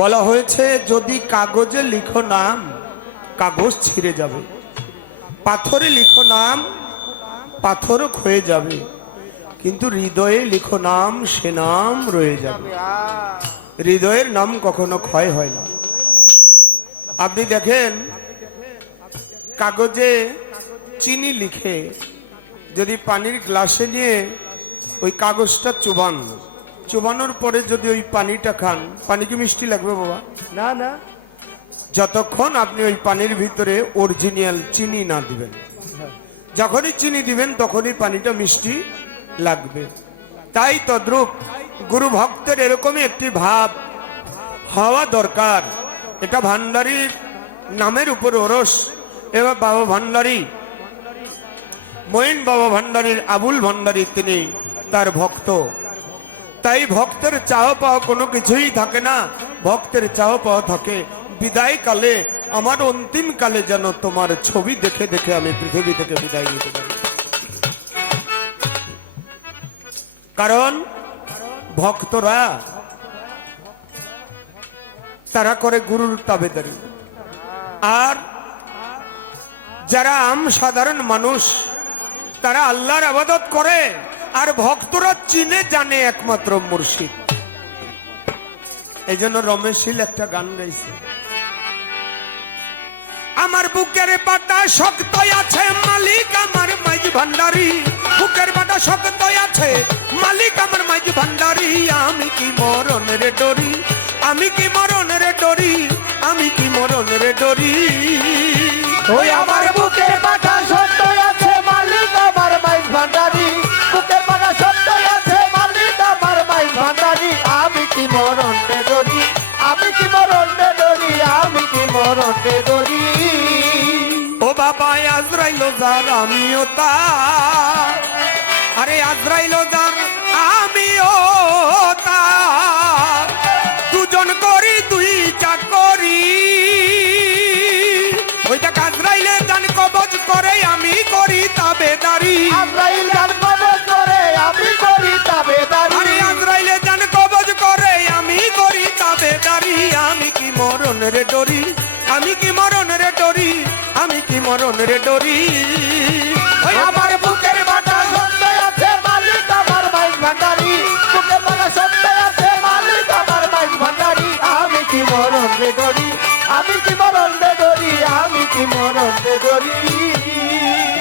বলা হয়েছে যদি কাগজে লিখো নাম কাগজ ছিঁড়ে যাবে, পাথরে লিখো নাম পাথর ক্ষয়ে যাবে, কিন্তু হৃদয়ে লিখো নাম সে নাম রয়ে যাবে। হৃদয়ের নাম কখনো ক্ষয় হয় না। আপনি দেখেন কাগজে চিনি লিখে যদি পানির গ্লাসে নিয়ে ওই কাগজটা চুবান, চুবানোর পরে যদি ওই পানিটা খান, পানি কি মিষ্টি লাগবে বাবা? না না, যতক্ষণ আপনি ওই পানির ভিতরে অরিজিনাল চিনি না দিবেন, যখনই চিনি দিবেন তখনই পানিটা মিষ্টি লাগবে। তাই তদ্রূপ গুরু ভক্তের এরকমই একটি ভাব হওয়া দরকার। এটা ভান্ডারীর নামের উপর ওরস। এবার বাবা ভান্ডারী, মঈন বাবা ভান্ডারীর আবুল ভান্ডারী তিনি তার ভক্ত। তাই ভক্তের চাওয়া পাওয়া কোনো কিছুই থাকে না, ভক্তের চাওয়া পাওয়া থাকে বিদায় কালে, আমার অন্তিম কালে যেন তোমার ছবি দেখে দেখে আমি পৃথিবী থেকে বিদায় নিতে পারি। কারণ ভক্তরা তারা করে গুরুর তাবেদারি, আর যারা সাধারণ মানুষ তারা আল্লাহর ইবাদত করে, আর ভক্তরা চিনে জানে একমাত্র মুর্শিদ। এই জন্য রমেশ শীল একটা গান গাইছে, আমার বুকের পাটা শক্ত আছে মালিক আমার মাইজ ভান্ডারী, বুকের পাটা শক্ত আছে মালিক আমার মাইজ ভান্ডারী, আমি কি মরণের ডরি, আমি কি মরণের ডরি, আমি কি মরণের ডরি। ওই আমার বুকের পাটা সত্য আছে মালিক আমার মাইজ ভান্ডারী, বুকের পাটা সত্য আছে মালিক আমার মাইজ ভান্ডারী, আমি কি মরণে ডরি, আমি কি মরণে ডরি, আমি কি মরণে ডরি। ও বাবা আজরাইল যার আমিও তার, আরে আজরাইল যার আমিও তার, দুজন করি দুই চাকরি। ওইটা আজরাইলে জান কবজ করে আমি করি তাবেদারি, আজরাইল জান কবজ করে আমি করি তাবেদারি, আরে আজরাইলে জান কবজ করে আমি করি তাবেদারি, আমি কি মরণের ডরি, আমি কি মরণের ডরি, আমি কি মরণের ডরি। ওই আমার বুকের পাটা সত্য আছে মালিক আমার মাইজ ভান্ডারী, বুকের পাটা সত্য আছে মালিক আমার মাইজ ভান্ডারী, আমি কি মরণে ডরি, আমি কি মরণে ডরি, আমি কি মরণে ডরি।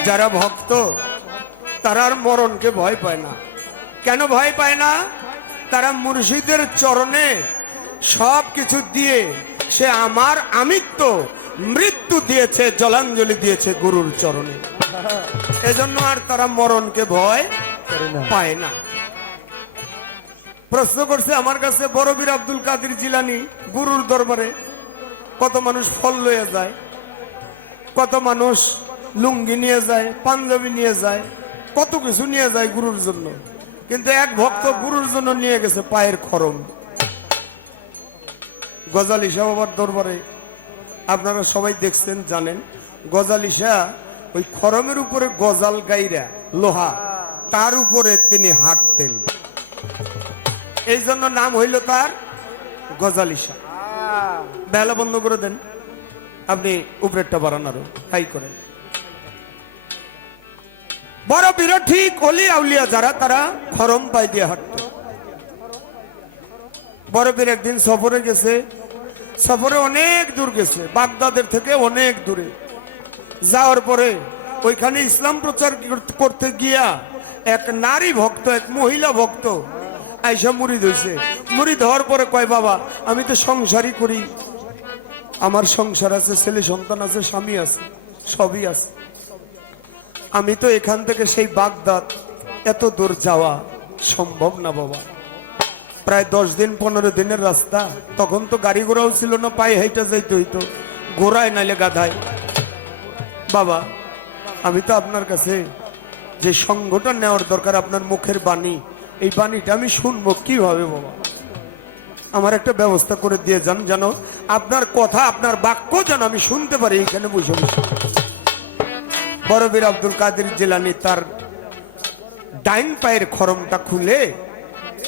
যারা ভক্ত তারা আর মরণকে ভয় পায় না। কেন ভয় পায় না? তারা মুর্শিদের চরণে সব কিছু দিয়ে সে আমার আমিত্ব মৃত্যু দিয়েছে, জলাঞ্জলি দিয়েছে গুরুর চরণে, এজন্য আর তারা মরণকে ভয় পায় না। প্রশ্ন করছে আমার কাছে বড় বীর আব্দুল কাদের জিলানী গুরুর দরবারে কত মানুষ ফল লয়ে যায়, কত মানুষ লুঙ্গি নিয়ে যায়, পাঞ্জাবি নিয়ে যায়, কত কিছু নিয়ে যায় গুরুর জন্য, কিন্তু এক ভক্ত গুরুর জন্য নিয়ে গেছে পায়ের খরম। গজালি শাহ বাবার দরবারে আপনারা সবাই দেখছেন জানেন, গজালি শাহ ওই খরমের উপরে গজাল গাইরা লোহা, তার উপরে তিনি হাঁটতেন, এই জন্য নাম হইল তার গজালি শাহ। বেলা বন্ধ করে দেন, আপনি উপরেরটা বাড়ান আরো হাই করেন। বড় বিরোধী কলি আউলিয়া যারা তারা খরম পাই দিয়ে হাঁটত। বড় বীর একদিন সফরে গেছে, সফরে অনেক দূর গেছে, বাগদাদের থেকে অনেক দূরে যাওয়ার পরে ওইখানে ইসলাম প্রচার করতে গিয়া এক নারী ভক্ত, এক মহিলা ভক্ত আইসা মুরিদ হয়েছে। মুরিদ হওয়ার পরে কয় বাবা আমি তো সংসারই করি, আমার সংসার আছে, ছেলে সন্তান আছে, স্বামী আছে, সবই আছে, আমি তো এখান থেকে সেই বাগদাদ এত দূর যাওয়া সম্ভব না বাবা, প্রায় 10 দিন 15 দিনের রাস্তা, তখন তো গাড়ি ঘোড়াও ছিল না, পায়ে হেঁটে যাইতে হইতো, ঘোড়ায় নাইলে গাধায়। বাবা আমি তো আপনার কাছে যে সংগঠন নেওয়ার দরকার, আপনার মুখের বাণী, এই বাণীটা আমি শুনবো কিভাবে বাবা, আমার একটা ব্যবস্থা করে দিয়ে যান, যেন আপনার কথা আপনার বাক্য যেন আমি শুনতে পারি এখানে বসে বসে। বড় বীর আব্দুল কাদের জিলানী তার ডাইন পায়ের খরমটা খুলে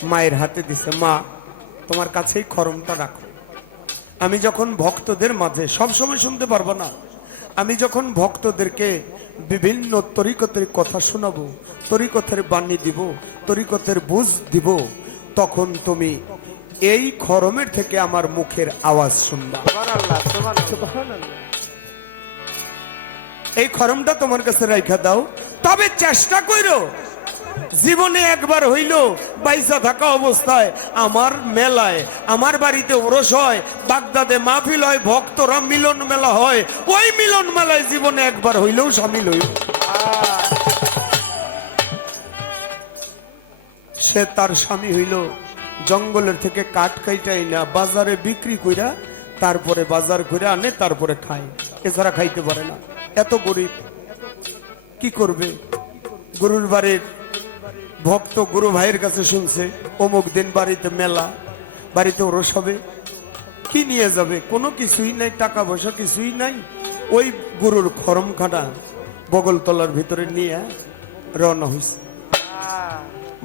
মায়ের হাতে দিছে, মা তোমার কাছেই খরমটা রাখো। আমি যখন ভক্তদের মাঝে সব সময় শুনতে পারবো না, আমি যখন ভক্তদেরকে বিভিন্ন তরিকতের কথা শোনাবো, তরিকতের বাণী দিব, তরিকতের বুঝ দিব, তখন তুমি এই খরমের থেকে আমার মুখের আওয়াজ শুনবা। সুবহানাল্লাহ, সুবহানাল্লাহ। এই খরমটা তোমার কাছে রাইখা দাও। তবে চেষ্টা কইরো জীবনে একবার হইল বাইসা থাকা অবস্থায় আমার মেলায়, আমার বাড়িতে ওরস হয়, বাগদাদে মাহফিল হয়, ভক্তরা মিলন মেলা হয়, ওই মিলন মেলায় জীবনে একবার হইলেও সামিল হইল। সে তার স্বামী হইল জঙ্গলের থেকে কাঠ কাইটাই না বাজারে বিক্রি কইরা, তারপরে বাজার করে আনে, তারপরে খায়, এছাড়া খাইতে পারে না, এত গরিব। কি করবে? গুরুর বাড়ির ভক্ত গুরু ভাইয়ের কাছে শুনছে অমুক দিন বাড়িতে মেলা, বাড়িতে ওরস হবে, কি নিয়ে যাবে? কোনো কিছুই নাই, টাকা পয়সা কিছুই নাই। ওই গুরুর খরমখানা বগলতলার ভিতরে নিয়ে রওনা হয়েছে,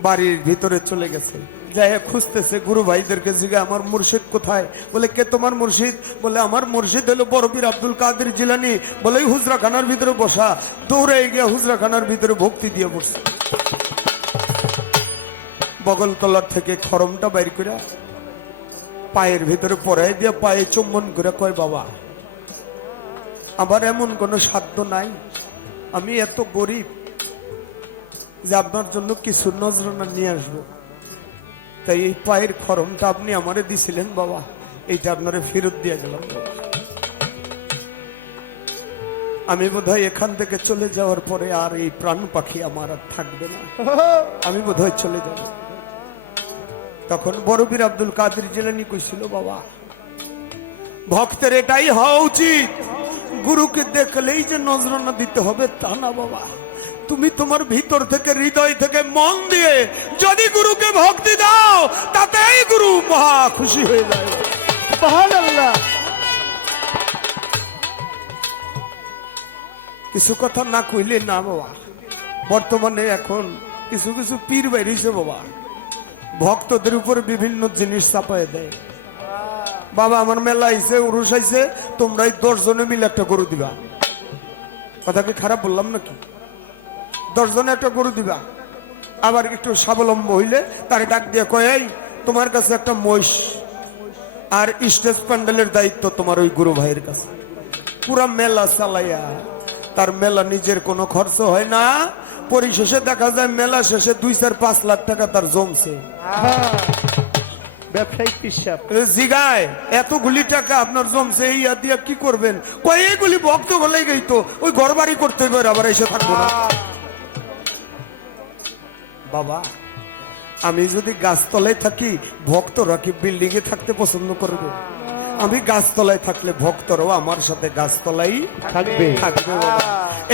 বাড়ির ভিতরে চলে গেছে। যাই খুঁজতেছে, গুরু ভাইদেরকে জিজ্ঞা আমার মুর্শিদ কোথায়? বলে কে তোমার মুর্শিদ? বলে আমার মুর্শিদ হলো বড় পীর আব্দুল কাদের জিলানী। বলে ওই হুজরাখানার ভিতরে বসা। দৌড়ে গিয়ে হুজরাখানার ভিতরে ভক্তি দিয়ে বসছে। বগলতলার থেকে খরমটা বাইর করে পায়ের ভিতরে পরাই দিয়ে পায়ে চুম্বন করে কয়, বাবা আমার এমন কোনো সাধ্য নাই, আমি এত গরিব যে আপনার জন্য কিছু নজরানা নিয়ে আসবো, তাই এই পায়ের খরমটা আপনি আমারে দিছিলেন বাবা, এইটা আপনারে ফেরত দিয়ে গেলাম। আমি বোধহয় এখান থেকে চলে যাওয়ার পরে আর এই প্রাণ পাখি আমার আর থাকবে না, আমি বোধহয় চলে যাব। তখন বড় পীর আব্দুল কাদের জিলানী কইছিল, বাবা ভক্তের এটাই হওয়া উচিত, গুরুকে দেখলেই যে নজরানা দিতে হবে তা না বাবা। তুমি তোমার ভিতর থেকে, হৃদয় থেকে, মন দিয়ে যদি গুরুকে ভক্তি দাও, তাতেই গুরু মহা খুশি হয়ে যায়। সুবহানাল্লাহ। কিছু কথা না কইলে না বাবা। বর্তমানে এখন কিছু কিছু পীর বাইরেছে বাবা, ভক্তদের উপর বিভিন্ন জিনিস চাপায় দেয়। বাবা আমার মেলা আইছে, উরুস আইছে, তোমরাই 10 জনে মিলে একটা গরু দিবা। কথা কি খারাপ বললাম নাকি? 10 জনে একটা গরু দিবা। আবার একটু স্বাবলম্ব হইলে তারে ডাক দিয়ে কয়, এই তোমার কাছে একটা মহিষ, আর স্টেজ প্যান্ডেলের দায়িত্ব তোমার ওই গুরু ভাইয়ের কাছে। পুরা মেলা চালাইয়া তার মেলা নিজের কোনো খরচ হয় না, পরিশেষে দেখা যায় মেলা শেষে 2-4-5 লাখ টাকা তার জমছে। ব্যবসায়িক হিসাব। জিগায় এতগুলি টাকা আপনার জমছে, এই দিয়া কি করবেন? কয় এইগুলি ভক্ত হলেই গেই তো ওই ঘর বাড়ি করতে হবে, আবার এসে থাকবো না। বাবা আমি যদি গাছতলায় থাকি, ভক্তরা কি বিল্ডিং এ থাকতে পছন্দ করবে? আমি গাছতলায় থাকলে ভক্তরাও আমার সাথে গাছতলাই থাকবে।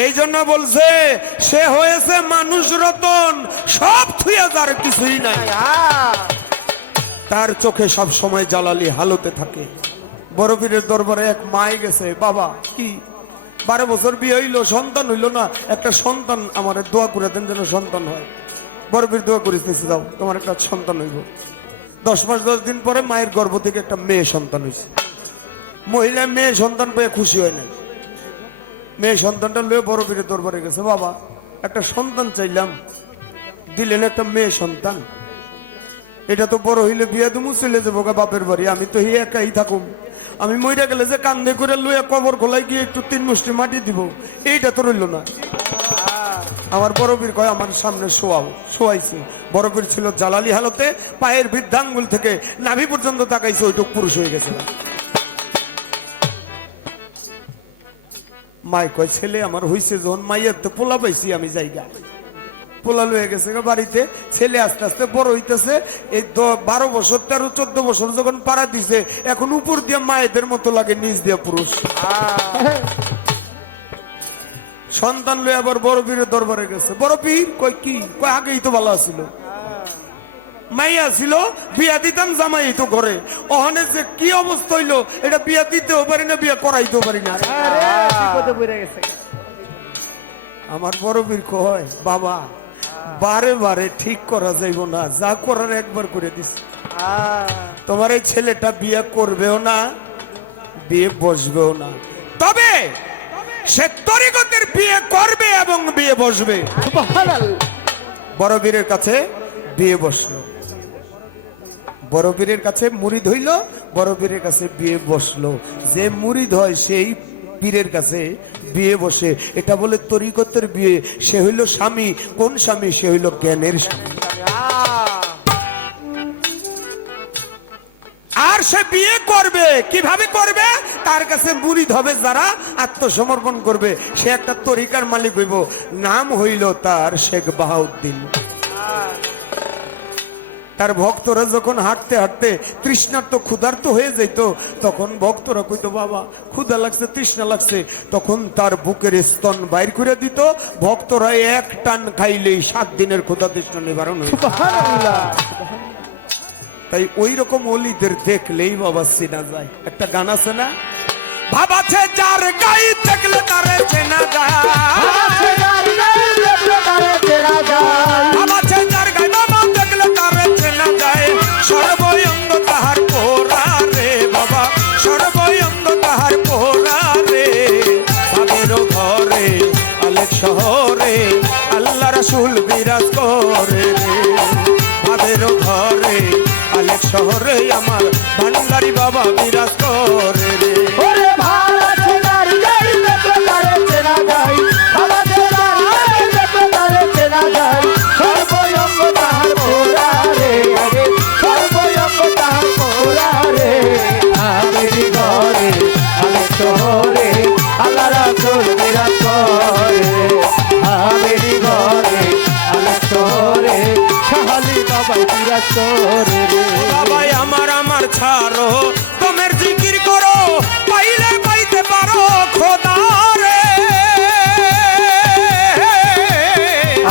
এই জন্য বলছে সে হয়েছে মানুষ রতন, সব থুইয়া যার কিছুই নাই, তার চোখে সব সময় জালালি হালতে থাকে। বড় পীরের দরবারে এক মাই গেছে, বাবা কি 12 বছর বিয়ে হইলো, সন্তান হইলো না, একটা সন্তান আমার দোয়া করে দেন যেন সন্তান হয়। বড় পীর দোয়া করিতেছে, যাও তোমার একটা সন্তান হইব। 10 মাস 10 দিন পরে মায়ের গর্ভ থেকে একটা মেয়ে সন্তান হয়েছে। মহিলা মেয়ে সন্তান পেয়ে খুশি হয় নাই, মেয়ে সন্তানটা লয়ে বড় পীরের দরবারে গেছে, বাবা একটা সন্তান চাইলাম, দিলেন একটা মেয়ে সন্তান। এটা তো বড় হইলে বিয়ে তুমি চলে যাবো বাপের বাড়ি, আমি তো হি একাই থাকুম, আমি মইরা গেলে যে কান্দে করে লইয়া কবর খোলাই গিয়ে একটু 3 মুষ্টি মাটি দিব, এইটা তো রইল না। আমার বড় পীর কয় আমার সামনে শোয়াও, শোয়াইছি। বড় পীর ছিল জালালি হালতে, পায়ের বৃদ্ধাঙ্গুল থেকে নাভি পর্যন্ত তাকাইছে, ওইটুক পুরুষ হয়ে গেছে। মাই কয় ছেলে আমার হইছে যখন, মাইয়ের তো পোলা পাইছি আমি জায়গা, পোলা লয়ে গেছে বাড়িতে। ছেলে আস্তে আস্তে বড় হইতেছে, এই 12 বছর 13-14 বছর যখন পাড়া দিছে, এখন উপর দিয়ে মায়েদের মতো লাগে, নিচ দিয়ে পুরুষ। সন্তান লয়ে আবার বড় পীরের দরবারে গেছে। বড় পীর কয় কি? কয় আগেই তো ভালো ছিল, মাইয়া ছিল, বিয়া দিতাম, জামাই তো ঘরে, ওখানে যে কি অবস্থা হইলো, এটা বিয়া দিতেও পারি না, বিয়া করাইতেও পারি না। বিপদে পড়ে গেছে। আমার বড় পীর কয়, বাবা বারে বারে ঠিক করা যাইব না, যা করার একবার করে দিস। তোমার এই ছেলেটা বিয়ে করবেও না, বিয়ে বসবেও না, তবে সে তরিকতের বিয়ে করবে এবং বিয়ে বসবে। বড় বীরের কাছে বিয়ে বসলো, বড় বীরের কাছে মুরিদ হইল, বড় বীরের কাছে বিয়ে বসলো। যে মুরিদ হয় সেই পীরের কাছে বিয়ে বসে, এটা বলে তরিকতের বিয়ে। সে হইল স্বামী। কোন স্বামী? সে হইল জ্ঞানের স্বামী। আর সে বিয়ে করবে কিভাবে করবে? তার কাছে মুরিদ হবে যারা আত্মসমর্পণ করবে। সে একটা তরিকার মালিক হইব, নাম হইল তার শেখ বাহাউদ্দিন। তার ভক্তরা যখন হাঁটতে হাঁটতে তৃষ্ণার্ত ক্ষুধার্ত হয়ে যেত, তখন ভক্তরা কইতো, বাবা ক্ষুধা লাগছে, তৃষ্ণা লাগছে, তখন তার বুকের স্তন বাইর করে দিত। ভক্তরা এক টান খাইলেই 7 দিনের ক্ষুধা তৃষ্ণা নিবারণ হইত। তাই ওই রকম অলিদের দেখলেই বাবা চেনা যায়। একটা গান আছে না, ভাবাছে যার গাই দেখলে তারে চেনা যায়, ভাবাছে যার গাই বাবা দেখলে তারে চেনা যায়। সর্বয়ঙ্গ তাহার পোরা রে বাবা, সর্বয়ঙ্গ তাহার পোরা রে। ভাবের ঘরে আলেক শহরে আল্লাহ রাসূল বিরাজ করে রে। ভাবের ঘরে আলেক শহরে আমার ভান্ডারি বাবা বিরাজ করে রে। বাবাই আমার আমার ছাড়ো, তোমের জিকির করো, পাইলে পাইতে পারো খোদা রে।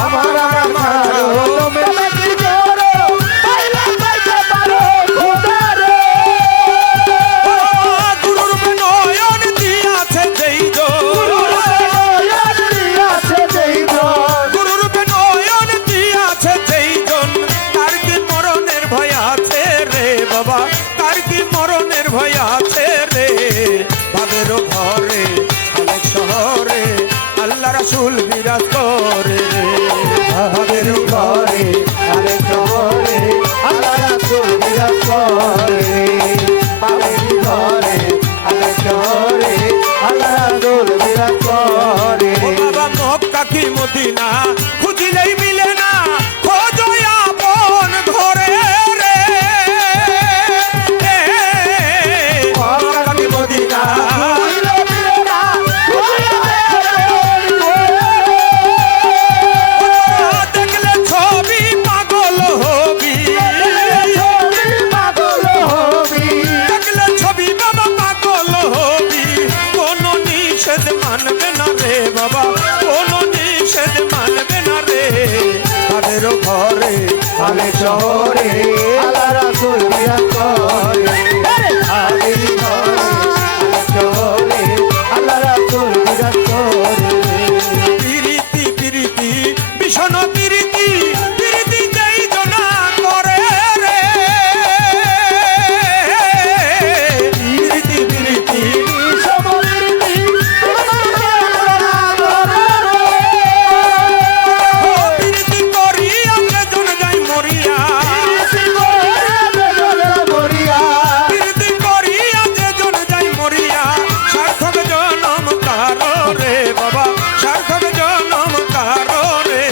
আমার আমার ছাড়ো, তোমের জিকির করো, পাইলে পাইতে পারো খোদা রে। গুরুর নয়ন দিয়াছে যেই জন, গুরুর নয়ন দিয়াছে যেই জন, তার কি মরণের ভয় আছে রে বাবা, তার কি মরণের ভয় আছে রে। ভাবের ঘরে অনেক শহরে আল্লাহ রাসূল বিরাজ করে রে। ভাবের ঘরে অনেক শহরে আল্লাহ রাসূল বিরাজ করে। ভাবের ঘরে অনেক শহরে আল্লাহ রাসূল বিরাজ করে। ও বাবা মক্কা কি মদিনা খুঁজিলেই মিলে না, খোঁজো আপন ঘরে রে। মক্কা কি মদিনা দেখলে ছবি পাগল হবি, দেখলে ছবি বাবা পাগল হবি। কোন নিষেধ মানবে না রে বাবা, কোন নিষেধ মানবে না রে। তাদের ঘরে অনেক শহরে আল্লাহ রাসূল বিরাজ করে। ভাবের ঘরে অনেক শহরে আল্লাহ রাসূল বিরাজ করে। পিরিতি পিরিতি ভীষণ পিরিতি, পিরিতি যেই জনা করে রে। পিরিতি পিরিতি পিরিতি করিয়া যেজন যাই মরিয়া, পিরিতি করিয়া যেজন যাই মরিয়া। সার্থক জনম কারো রে বাবা, সার্থক জনম কারো রে।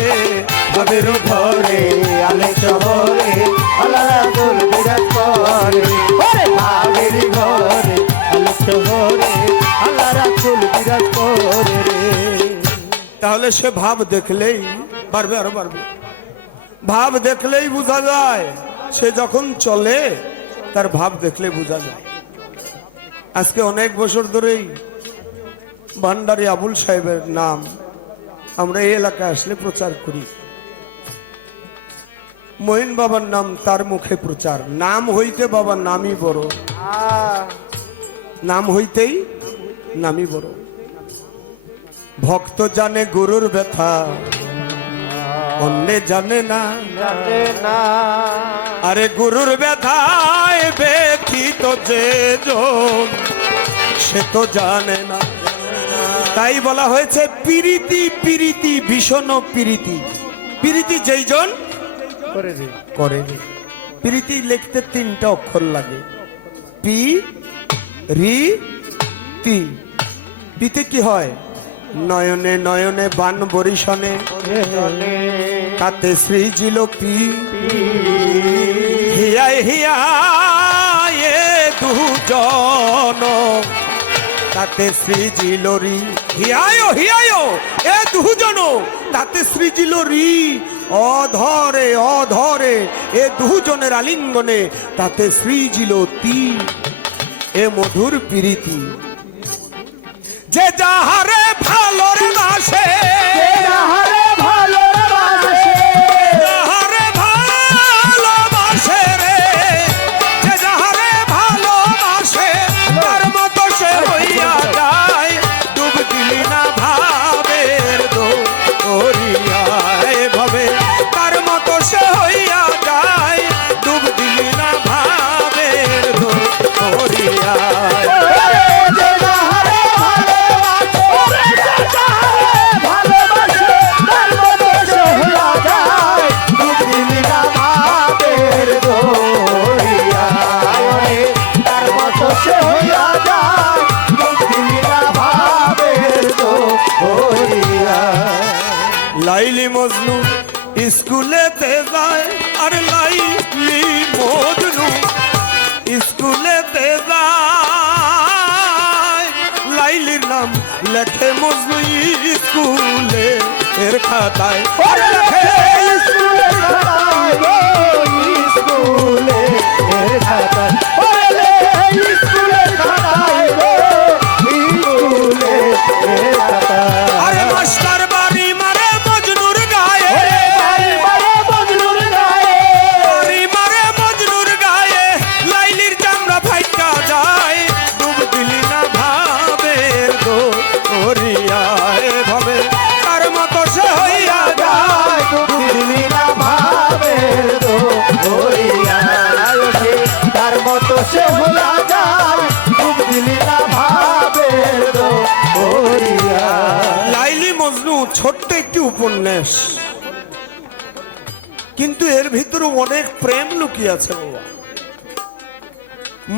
ভাবের ঘরে অনেক শহরে আল্লাহ রাসূল বিরাজ করে। ভাবের ঘরে অনেক শহরে আল্লাহ রাসূল বিরাজ করে রে। তাহলে সে ভাব দেখলেই বাড়বে, আরো বাড়বে। ভাব দেখলেই বোঝা যায়, সে যখন চলে তার ভাব দেখলে বোঝা যায়। আজকে অনেক বছর ধরেই ভান্ডারী আবুল সাহেবের নাম আমরা এই এলাকায় আসলে প্রচার করি। মহিন বাবার নাম তার মুখে প্রচার। নাম হইতে বাবার নামই বড়, নাম হইতেই নামই বড়। ভক্ত জানে গুরুর ব্যথা, অন্য জানে না। জানে না আরে গুরুর ব্যথায় ব্যথিত যে জন সে তো জানে না। তাই বলা হয়েছে প্রীতি প্রীতি ভীষণ প্রীতি। প্রীতি যেই জন করে দিই করে প্রীতি লিখতে 3টা অক্ষর লাগে, পি রি তি। পিতে কি হয়? নয়নে নয়নে বান বরিশনে তাতে সৃজিল পি হিয়ায় হিয়ায় দুজন তাতে সৃজিল রি। হিয়ায় হিয়ায় এ দুজন তাতে সৃজিল রি। অধরে অধরে এ দুজনের আলিঙ্গনে তাতে সৃজিল তি। এ মধুর প্রীতি যে যাহারে ভালোর বাসে, যাহারে ভালোবাসে যাহারে ভালোবাসে রে, যে যাহারে ভালোবাসে তার মতো সে হইয়া যায়। ডুব দিলি না ভাবের দরিয়া এভাবে, তার মতো সে হইয়া যায়। ডুব দিলি না ভাবের দরিয়া। লাইলি মজনু স্কুলেতে যায়, আর লাইলি মজনু স্কুলেতে যায়। লাইলির নাম লেখে মজনু স্কুলে এর খাতায়, আর লেখে স্কুলে খাতায় আরে মাস্টার বাড়ি মারে মজনুর গায়ে, বাড়ি মারে মজনুর গায়ে। লাইলির চামড়া ফাইটা যায়। ডুব দিলি না ভাবের দরিয়া এভাবে, তার মতো সে হইয়া যায়। তার মতো সে হইয়া যায়। ডুব দিলি না ভাবের দরিয়া। লাইলি মজনু ছোট্ট একটি উপন্যাস, কিন্তু এর ভিতরে অনেক প্রেম লুকিয়ে আছে বাবা।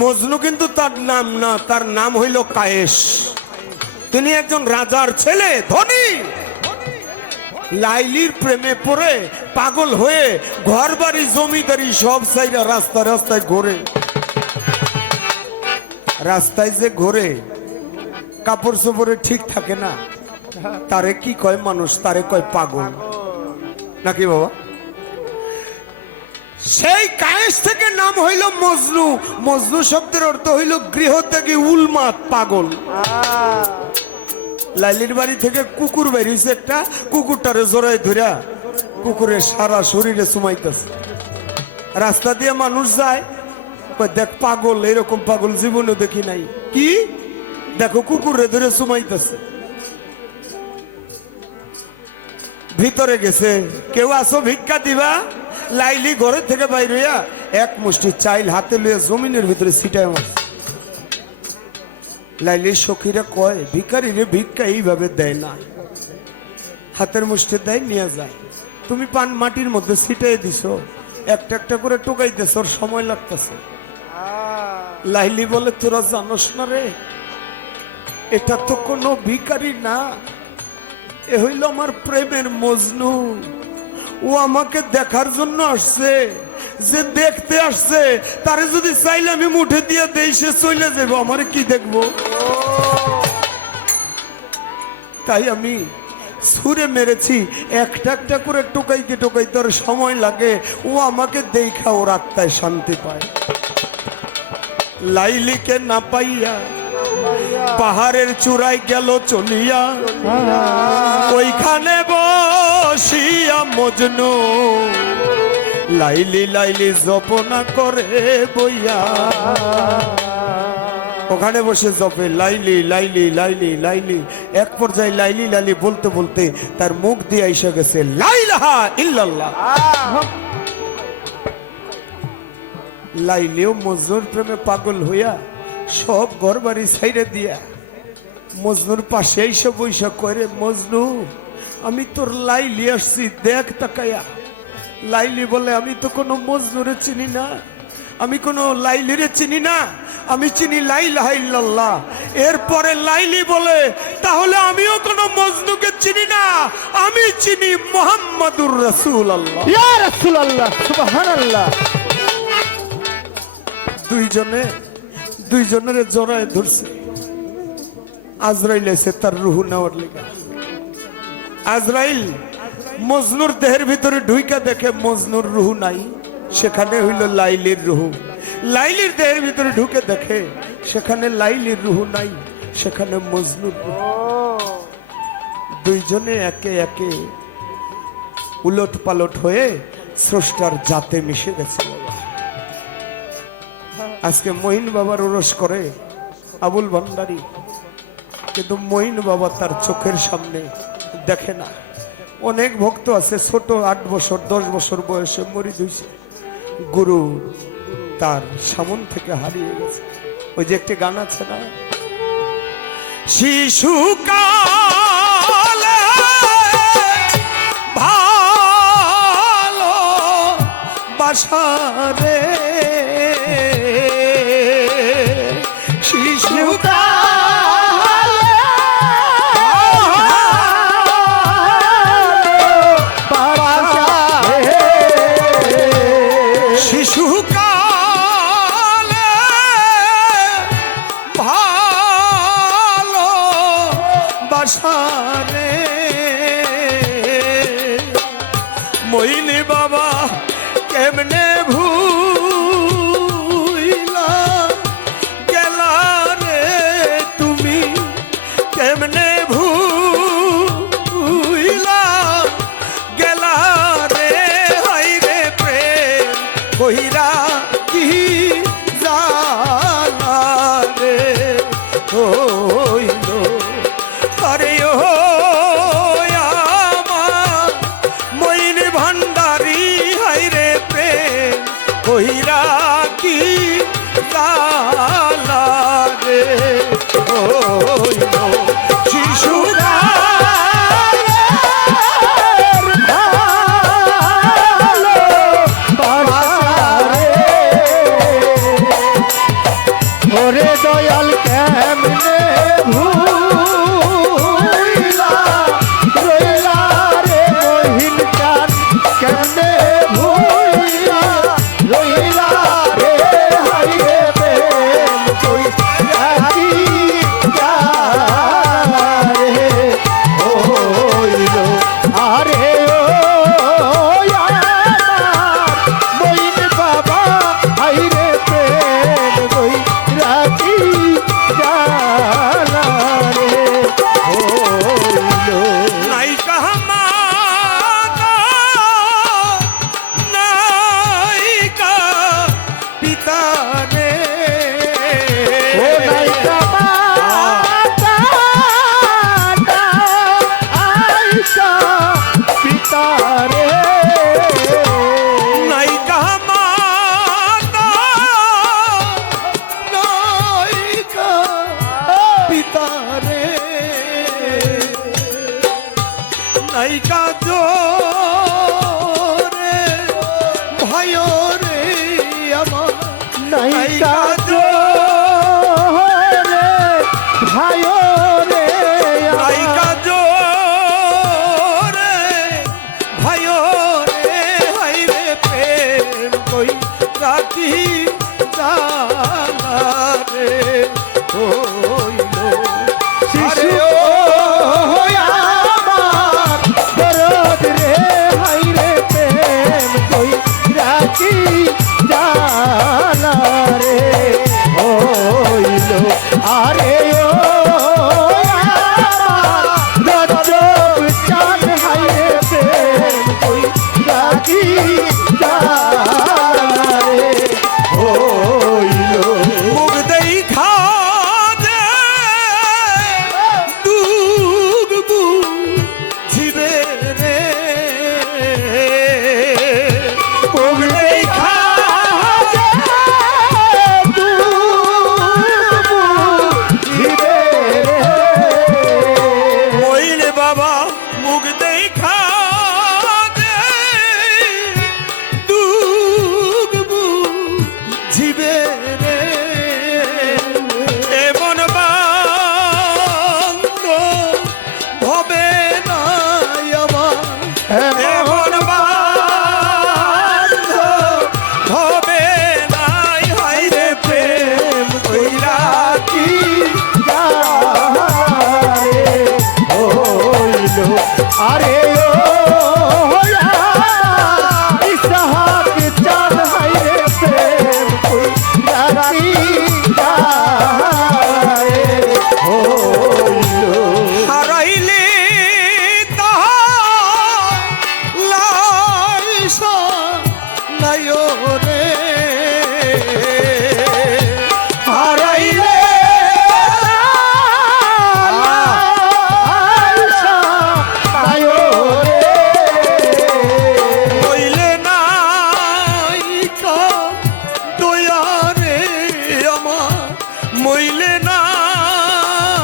মজনু কিন্তু তার নাম না, তার নাম হইল কায়েস। তিনি একজন রাজার ছেলে, ধনী। লাইলির প্রেমে পড়ে পাগল হয়ে ঘর বাড়ি জমিদারি সব সাইডা রাস্তায় রাস্তায় ঘোরে। রাস্তায় যে ঘোরে কাপড় চোপড়ে ঠিক থাকে না, তারে কি কয় মানুষ? তারে কয় পাগল, নাকি বাবা? সেই কায়েস থেকে নাম হইল মজনু। মজনু শব্দের অর্থ হইল গৃহত্যাগী উলমাত, পাগল। লাইলির বাড়ি থেকে কুকুর বেরিয়েছে একটা, কুকুরটারে জোড়ায় ধরা কুকুরের সারা শরীরে চুমাইতেছে। রাস্তা দিয়ে মানুষ যায়, কয় দেখ পাগল, এরকম পাগল জীবনে দেখি নাই। কি দেখো, কুকুরে ধরে চুমাইতেছে। ভিতরে গেছে, কেউ আসো ভিক্ষা দিবা? লাইলি ঘরে থেকে বাইর হইয়া এক মুষ্টি চাইল হাতে লইয়া জমিনের ভিতরে ছিটায় মারছে। লাইলির সখীরা কয়, ভিখারি রে ভিক্ষা এইভাবে দেয় না, হাতের মুষ্টি দেয় নিয়ে যায়। তুমি পান মাটির মধ্যে ছিটাই দিছো, একটা একটা করে টোকাইতেছ, ওর সময় লাগতেছে। লাইলি বলে, তোরা জানোস না রে, এটা তো কোনো ভিখারি না, এ হইল আমার প্রেমের মজনু। ও আমাকে দেখার জন্য আসছে। যে দেখতে আসছে তারে যদি চাইলে আমি মুঠে দিয়ে দেই, সে চলে যাবো, আমার কি দেখবো? তাই আমি ছুঁড়ে মেরেছি, একটা একটা করে টোকাইতে টোকাইতে ওর সময় লাগে। ও আমাকে দেখা ওর আত্মায় শান্তি পায়। লাইলিকে না পাইয়া পাহাড়ের চূড়ায় গেল চলিয়া, ওইখানে বসিয়া মজনু লাইলি লাইলি জপনা করে বইয়া। ওখানে বসে জপে লাইলি লাইলি লাইলি লাইলি। এক পর্যায়ে লাইলি লাইলি বলতে বলতে তার মুখ দিয়ে এসে গেছে লা ইলাহা ইল্লাল্লাহ। লাইলিও মজনুর প্রেমে পাগল হইয়া সব ঘর বাড়ি ছাইড়ে দিয়া মজনুর পাশে এসে বৈশা করে, মজনু আমি তোর লাইলি আসছি, দেখ তাকায়া। লাইলি বলে, আমি তো কোনো মজনুরে চিনি না, আমি কোনো লাইলিরে চিনি না, আমি চিনি লা ইলাহা ইল্লাল্লাহ। এরপরে লাইলি বলে, তাহলে আমিও কোনো মজনুকে চিনি না, আমি চিনি মুহাম্মাদুর রাসূলুল্লাহ। ইয়া রাসূলুল্লাহ, সুবহানাল্লাহ। দুইজনের জড়ায় ধরছে। আজরাইল এসে তার রুহ নেওয়ার লেগে। আজরাইল মজনুর দেহের ভিতরে ঢুইকা দেখে মজনুর রুহ নাই, সেখানে হইল লাইলির রুহ। লাইলির দেহের ভিতরে ঢুকে দেখে সেখানে লাইলির রুহ নাই, সেখানে মজনুর রুহ। দুইজনে একে একে উলট পালট হয়ে স্রষ্টার জাতে মিশে গেছে। আজকে মঈন বাবার ওরস করে আবুল ভান্ডারী, কিন্তু মঈন বাবা তার চোখের সামনে দেখে না। অনেক ভক্ত আছে ছোট 8 বছর 10 বছর বয়সে মরি হইছে, গুরু তার সামন থেকে হারিয়ে গেছে। ওই যে একটি গান আছে না, শিশুকালে ভালো বাসারে মইনি বাবা কেমনে ভুইলা গেলা রে তুমি, কেমনে ভুইলা গেলা রে, হাই রে প্রেম কইরা কি জানা রে হইল। আরে ও কইরা কি জালা রে হইল। শিশুরা ওরে দয়াল কেমনে ভুইলা রইলা রে মহিন চান, কেমনে ভুইলা রইলা রে, হাই রে প্রেম কই রাখি যারে হইল। আরে ও আমার মইন বাবা, হাই রে প্রেম কই রাখি যারে হইল। নাই কাহমানা নাইকা পিতা রে, ও নাইকা মাতা আইকা পিতা রে, নাই কাহমানা নাইকা পিতা রে, নাইকা জোরে ভাই রে আমার, নাইকা জোরে ভাই রে নাইকা জোরে ভাই রে, হাই রে প্রেম কই রাখি জানা রে হইল। শিশু আমার দরদ রে, হাই রে প্রেম কই রাখি জানা রে হইল। আরে ও আমার গজব চাঁদ, হাই রে প্রেম কই রাখি জানা রে হইল। মুখ দেখা কি যারে হইল আরে ও ইসহাক চাঁদ হাইরে প্রেম কইরা কি যারে হইল হারাইলে তাহার লাইসা নাইও রে হারাইলে হইলে নাইকা দয়ারে আমার মইলে নাইকা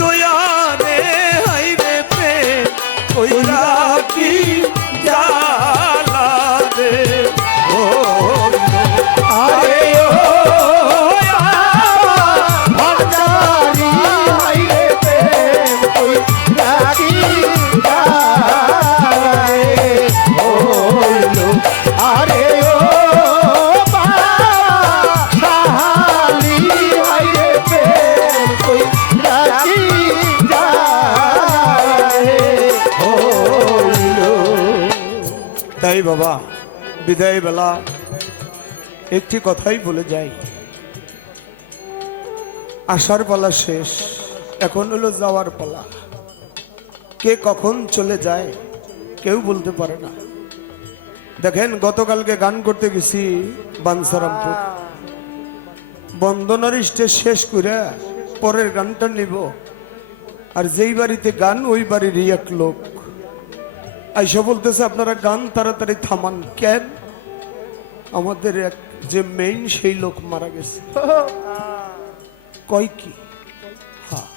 দয়ারে হাইরে প্রেম কইরা কি জালা রে ও আরে ও ভান্ডারি হাইরে প্রেম কইরা কি যারে হইল আরে ও সাহালি হাইরে প্রেম কইরা কি যারে হইল তাই বাবা বিদায় বেলা একটি কথাই বলে যাই, আসার পালা শেষ, এখন হলো যাওয়ার পালা। কে কখন চলে যায় কেউ বলতে পারে না। দেখেন গতকালকে গান করতে গেছি বানসারামপুর, বন্দনার স্টেজ শেষ করে পরের গানটা নিব, আর যেই বাড়িতে গান ওই বাড়িরই এক লোক আইসা বলতেছে আপনারা গান তাড়াতাড়ি থামান। কেন? আমাদের এক যে মেইন সেই লোক মারা গেছে। কয় কি? হ্যাঁ,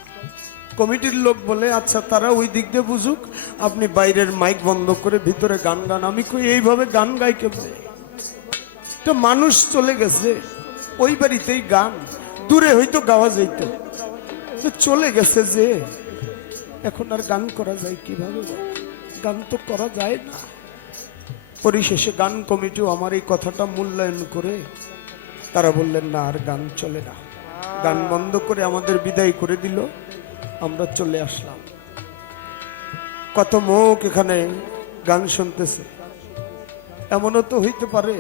কমিটির লোক বলে আচ্ছা তারা ওই দিক দিয়ে বুঝুক, আপনি বাইরের মাইক বন্ধ করে ভিতরে গান গান। আমি কই এইভাবে গান গাই কেমনে? তো মানুষ চলে গেছে, ওই বাড়িতেই গান, দূরে হয়তো গাওয়া যাইতো, তো চলে গেছে যে এখন আর গান করা যায় কিভাবে? গান তো করা যায় না। পরিশেষে গান কমিটিও আমার এই কথাটা মূল্যায়ন করে তারা বললেন না আর গান চলে না, গান বন্ধ করে আমাদের বিদায় করে দিল। আমরা চলে আসলাম। কত মুখ এখানে গান শুনতেছে। এমনও তো হইতে পারে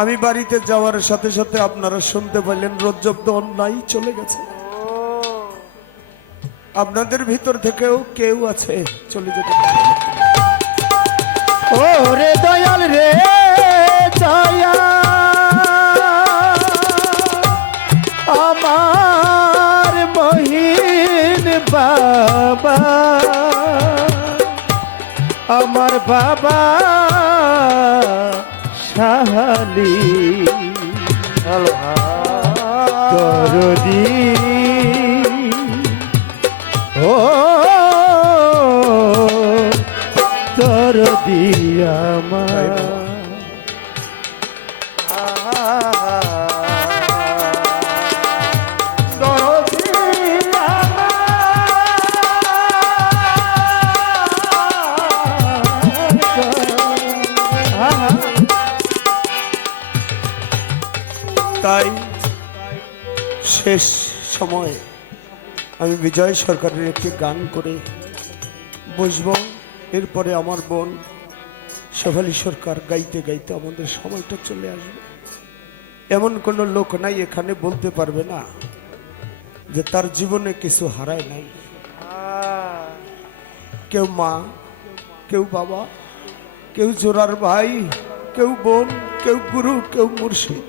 আমি বাড়িতে যাওয়ার সাথে সাথে আপনারা শুনতে পাইলেন রজ্জব্দ অন্যায় চলে গেছে। আপনাদের ভিতর থেকেও কেউ আছে চলে যেতে পারে। ও রে দয়াল রে দয়া আমার মহিন বাবা, আমার বাবা সাহালি দরদি ও দরদি আমার দরদি তাই শেষ সময় আমি বিজয় সরকারের একটি গান করে বসব। এরপরে আমার বোন শেফালী সরকার গাইতে গাইতে আমাদের সময়টা চলে আসবে। এমন কোনো লোক নাই এখানে বলতে পারবে না যে তার জীবনে কিছু হারায় নাই। কেউ মা, কেউ বাবা, কেউ জোড়ার ভাই, কেউ বোন, কেউ গুরু, কেউ মুর্শিদ।